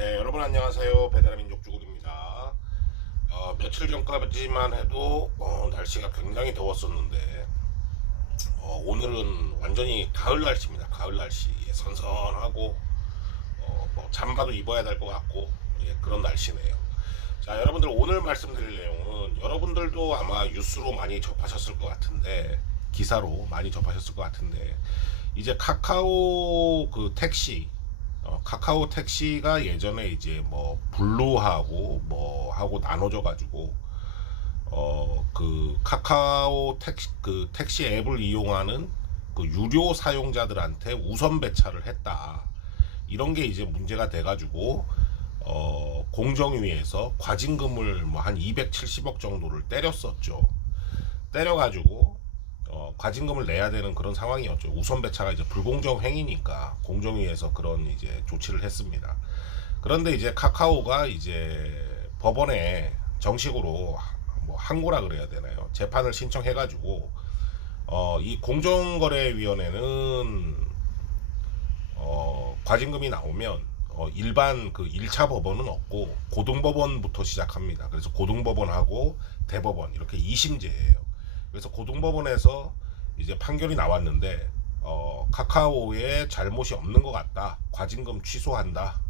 네, 여러분 안녕하세요. 배달의 민족 주국입니다. 며칠 전까지만 해도 날씨가 굉장히 더웠었는데 오늘은 완전히 가을 날씨입니다. 가을 날씨 선선하고 뭐 잠바도 입어야 될 것 같고 그런 날씨네요. 자, 여러분들 오늘 말씀드릴 내용은 여러분들도 아마 뉴스로 많이 접하셨을 것 같은데 기사로 많이 접하셨을 것 같은데 이제 카카오 그 택시 카카오 택시가 예전에 이제 뭐 블루하고 뭐 하고 나눠져 가지고 그 카카오 택시 앱을 이용하는 그 유료 사용자들한테 우선 배차를 했다. 이런 게 이제 문제가 돼 가지고 공정위에서 과징금을 뭐 한 270억 정도를 때렸었죠. 때려 가지고 과징금을 내야 되는 그런 상황이었죠. 우선 배차가 이제 불공정 행위니까 공정위에서 그런 이제 조치를 했습니다. 그런데 이제 카카오가 이제 법원에 정식으로 뭐 항고라 그래야 되나요? 재판을 신청해가지고 이 공정거래위원회는 과징금이 나오면 일반 그 1차 법원은 없고 고등법원부터 시작합니다. 그래서 고등법원하고 대법원 이렇게 2심제예요. 그래서 고등법원에서 이제 판결이 나왔는데 카카오에 잘못이 없는 것 같다. 과징금 취소한다.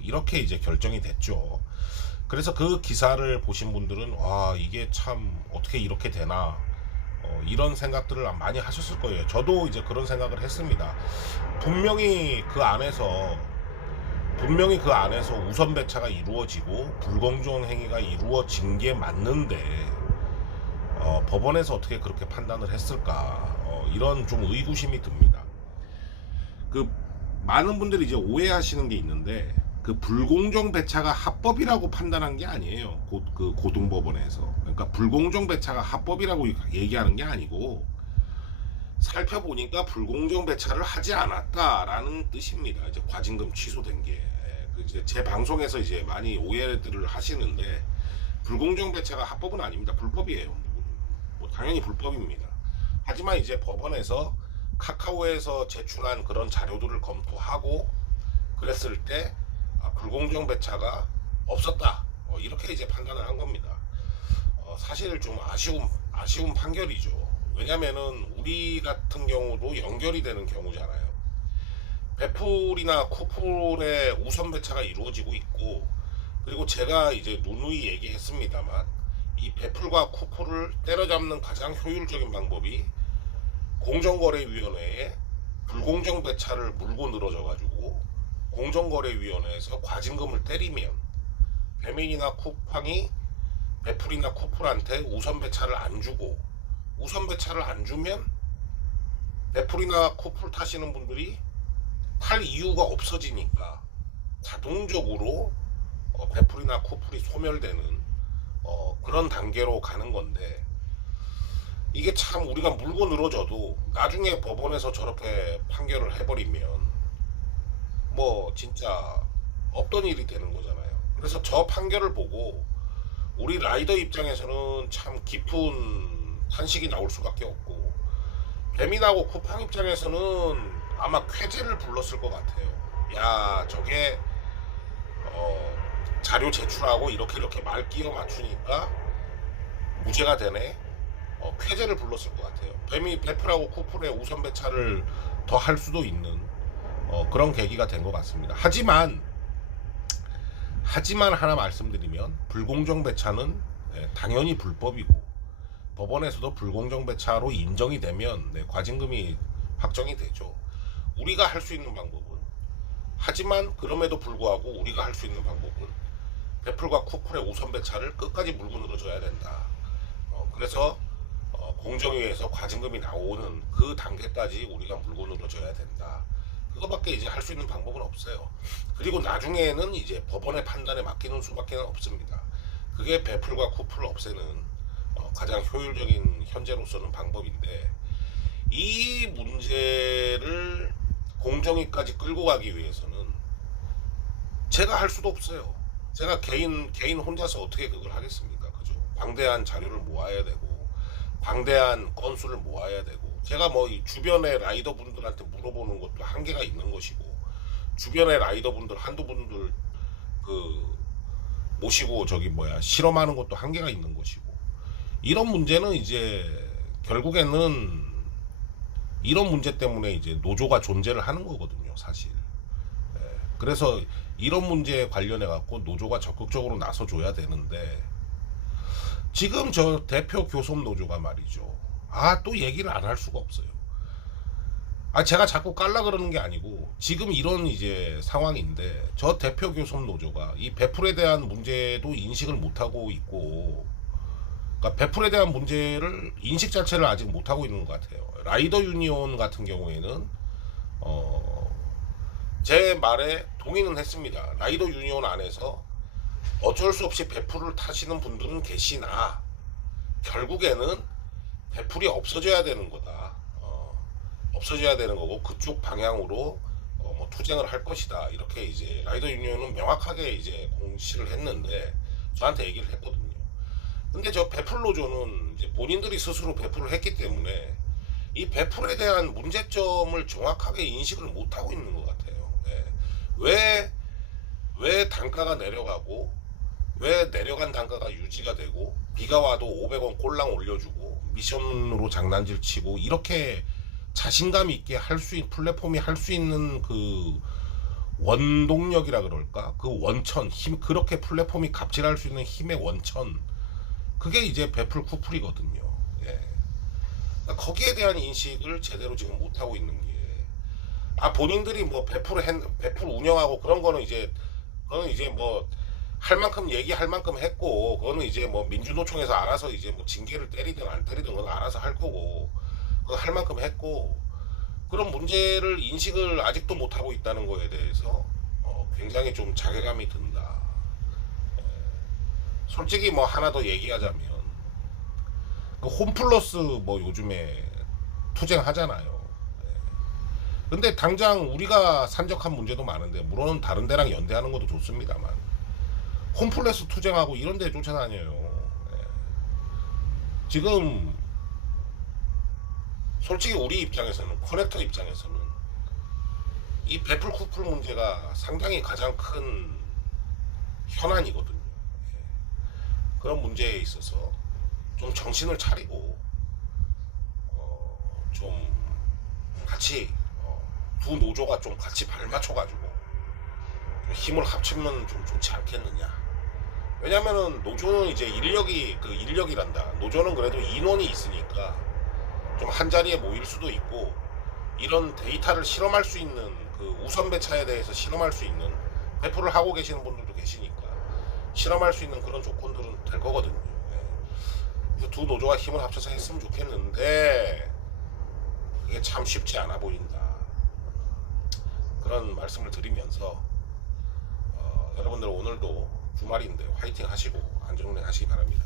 이렇게 이제 결정이 됐죠. 그래서 그 기사를 보신 분들은 와 이게 참 어떻게 이렇게 되나 이런 생각들을 많이 하셨을 거예요. 저도 이제 그런 생각을 했습니다. 분명히 그 안에서 우선 배차가 이루어지고 불공정 행위가 이루어진 게 맞는데 법원에서 어떻게 그렇게 판단을 했을까 이런 좀 의구심이 듭니다. 그 많은 분들이 이제 오해하시는 게 있는데 그 불공정 배차가 합법이라고 판단한 게 아니에요. 그 고등법원에서. 그러니까 불공정 배차가 합법이라고 얘기하는 게 아니고 살펴보니까 불공정 배차를 하지 않았다라는 뜻입니다. 이제 과징금 취소된 게. 이제 제 방송에서 이제 많이 오해들을 하시는데 불공정 배차가 합법은 아닙니다. 불법이에요. 뭐 당연히 불법입니다. 하지만 이제 법원에서 카카오에서 제출한 그런 자료들을 검토하고 그랬을 때 불공정 배차가 없었다. 이렇게 이제 판단을 한 겁니다. 사실 좀 아쉬운 판결이죠. 왜냐면은 우리 같은 경우도 연결이 되는 경우잖아요. 배풀이나 쿠풀의 우선 배차가 이루어지고 있고 그리고 제가 이제 누누이 얘기했습니다만 이 배풀과 쿠풀을 때려잡는 가장 효율적인 방법이 공정거래위원회에 불공정 배차를 물고 늘어져 가지고 공정거래위원회에서 과징금을 때리면 배민이나 쿠팡이 배풀이나 쿠풀한테 우선 배차를 안 주고 우선 배차를 안 주면 배풀이나 쿠풀 타시는 분들이 탈 이유가 없어지니까 자동적으로 배풀이나 쿠풀이 소멸되는 그런 단계로 가는 건데 이게 참 우리가 물고 늘어져도 나중에 법원에서 저렇게 판결을 해버리면 뭐 진짜 없던 일이 되는 거잖아요. 그래서 저 판결을 보고 우리 라이더 입장에서는 참 깊은 탄식이 나올 수밖에 없고 배민하고 쿠팡 입장에서는 아마 쾌재를 불렀을 것 같아요. 야 저게 자료 제출하고 이렇게 말 끼워 맞추니까 무죄가 되네. 쾌재를 불렀을 것 같아요. 배풀하고 쿠플의 우선 배차를 더 할 수도 있는 그런 계기가 된 것 같습니다. 하지만 하나 말씀드리면 불공정 배차는 당연히 불법이고 법원에서도 불공정 배차로 인정이 되면 과징금이 확정이 되죠. 우리가 할 수 있는 방법은 하지만 그럼에도 불구하고 우리가 할 수 있는 방법은 배풀과 쿠플의 우선 배차를 끝까지 물고 늘어져야 된다. 그래서 공정위에서 과징금이 나오는 그 단계까지 우리가 물고 늘어져야 된다. 그거밖에 이제 할 수 있는 방법은 없어요. 그리고 나중에는 이제 법원의 판단에 맡기는 수밖에 없습니다. 그게 배풀과 쿠플을 없애는 가장 효율적인 현재로서는 방법인데 이 문제를 공정위까지 끌고 가기 위해서는 제가 할 수도 없어요. 제가 개인 혼자서 어떻게 그걸 하겠습니까? 그죠? 방대한 자료를 모아야 되고 방대한 건수를 모아야 되고 제가 뭐 이 주변의 라이더 분들한테 물어보는 것도 한계가 있는 것이고 주변의 라이더 분들 한두 분들 그 모시고 저기 뭐야 실험하는 것도 한계가 있는 것이고, 이런 문제는 이제 결국에는 이런 문제 때문에 이제 노조가 존재를 하는 거거든요, 사실. 예. 그래서 이런 문제에 관련해 갖고 노조가 적극적으로 나서줘야 되는데, 지금 저 대표 교섭 노조가 말이죠. 또 얘기를 안 할 수가 없어요. 제가 자꾸 깔라 그러는 게 아니고 지금 이런 이제 상황인데, 저 대표 교섭 노조가 이 배풀에 대한 문제도 인식을 못 하고 있고, 그러니까 배풀에 대한 문제를 인식 자체를 아직 못 하고 있는 것 같아요. 라이더 유니온 같은 경우에는 제 말에 동의는 했습니다. 라이더 유니온 안에서 어쩔 수 없이 배풀을 타시는 분들은 계시나 결국에는 배풀이 없어져야 되는 거다. 없어져야 되는 거고 그쪽 방향으로 뭐 투쟁을 할 것이다. 이렇게 이제 라이더 유니온은 명확하게 이제 공시를 했는데 저한테 얘기를 했거든요. 근데 저 배풀 노조는 이제 본인들이 스스로 배풀을 했기 때문에 이 배풀에 대한 문제점을 정확하게 인식을 못 하고 있는 것 같아요. 예. 왜 단가가 내려가고, 왜 내려간 단가가 유지가 되고, 비가 와도 500원 꼴랑 올려주고 미션으로 장난질 치고 이렇게 자신감 있게 할 수 있는 플랫폼이 할 수 있는 그 원동력이라 그럴까, 그 원천 힘, 그렇게 플랫폼이 갑질할 수 있는 힘의 원천, 그게 이제 배풀 쿠플이거든요. 예. 그러니까 거기에 대한 인식을 제대로 지금 못 하고 있는 게, 본인들이 뭐 배풀 운영하고 그런 거는 이제 그거는 이제 뭐 할 만큼 얘기할 만큼 했고, 그거는 이제 뭐 민주노총에서 알아서 이제 뭐 징계를 때리든 안 때리든 그건 알아서 할 거고, 그거 할 만큼 했고, 그런 문제를 인식을 아직도 못 하고 있다는 거에 대해서 굉장히 좀 자괴감이 든다. 예. 솔직히 뭐 하나 더 얘기하자면, 그 홈플러스 뭐 요즘에 투쟁하잖아요. 예. 근데 당장 우리가 산적한 문제도 많은데, 물론 다른 데랑 연대하는 것도 좋습니다만 홈플러스 투쟁하고 이런 데 쫓아다녀요. 예. 지금 솔직히 우리 입장에서는, 커넥터 입장에서는 이 배풀 쿠플 문제가 상당히 가장 큰 현안이거든요. 예. 그런 문제에 있어서 좀 정신을 차리고 좀 같이 두 노조가 좀 같이 발맞춰가지고 좀 힘을 합치면 좀 좋지 않겠느냐. 왜냐면은 노조는 이제 인력이란다. 노조는 그래도 인원이 있으니까 좀 한 자리에 모일 수도 있고, 이런 데이터를 실험할 수 있는 그 우선 배차에 대해서 실험할 수 있는, 배포를 하고 계시는 분들도 계시니까 실험할 수 있는 그런 조건들은 될 거거든요. 예. 그래서 두 노조가 힘을 합쳐서 했으면 좋겠는데 그게 참 쉽지 않아 보인다. 그런 말씀을 드리면서 여러분들 오늘도 주말인데 화이팅 하시고 안전운행 하시기 바랍니다.